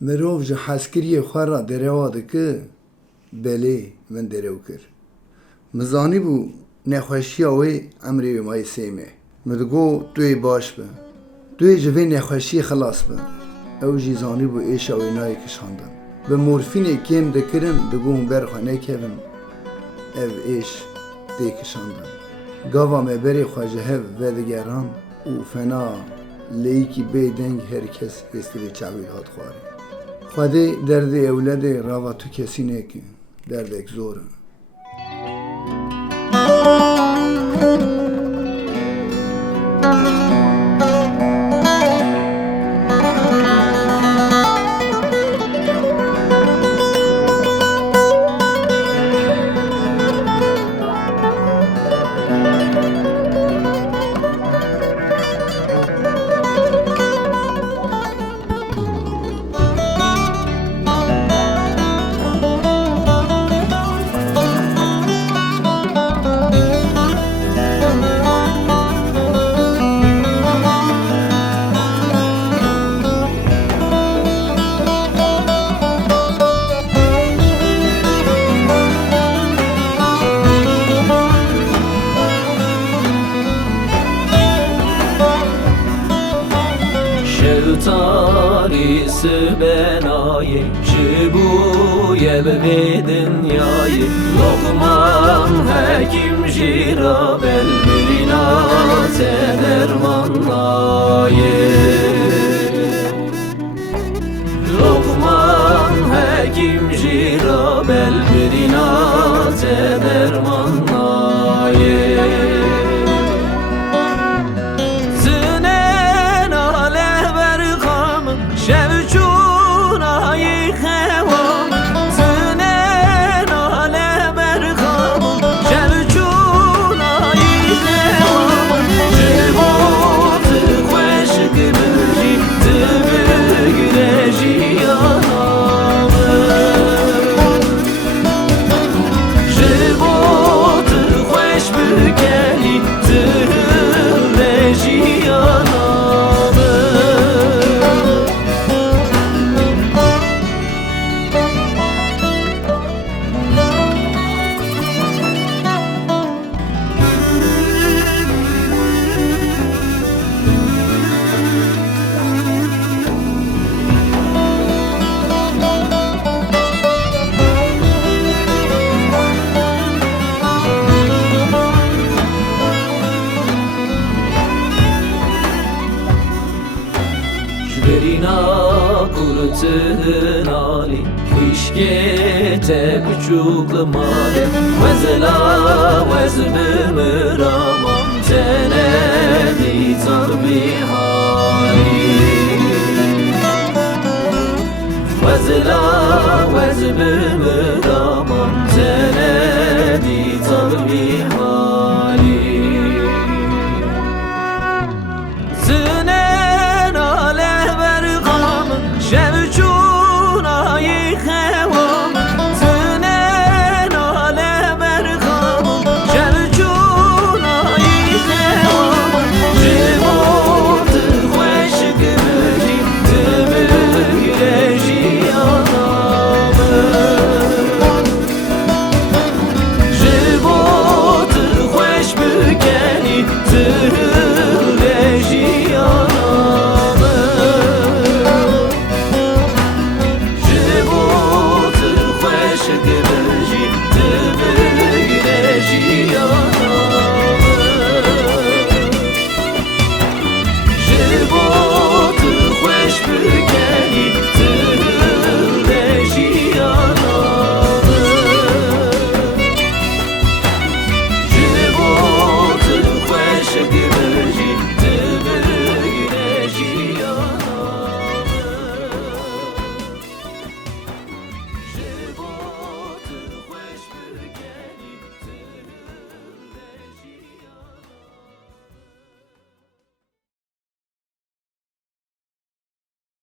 مروف جه حسکری خواه دروا دکه بله من درو کر مزانی بو نخوشی آوی امری مای سیمه مدگو توی باش به توی جوی نخوشی خلاص به او جی زانی بو ایش آوی نای کشاندن به مورفین کم دکرم دگو هم برخوانه کبم او ایش دی کشاندن گاوا مبری خواجه هف و دگران او فنا لیکی بیدنگ هر کس هستوی چاویل هات خواره خواده درد اولاد راوا تو کسی نکی درد اک زوره Tarisi benayı Şibuye be dünyayı Lokman hekim jirabel Birinat edermanlayı Lokman hekim jirabel Birinat edermanlayı Berina kurtun ali Fişkete küçükle mali Vezela vezbimir amam Tenedi tarbi hali Vezela vezbimir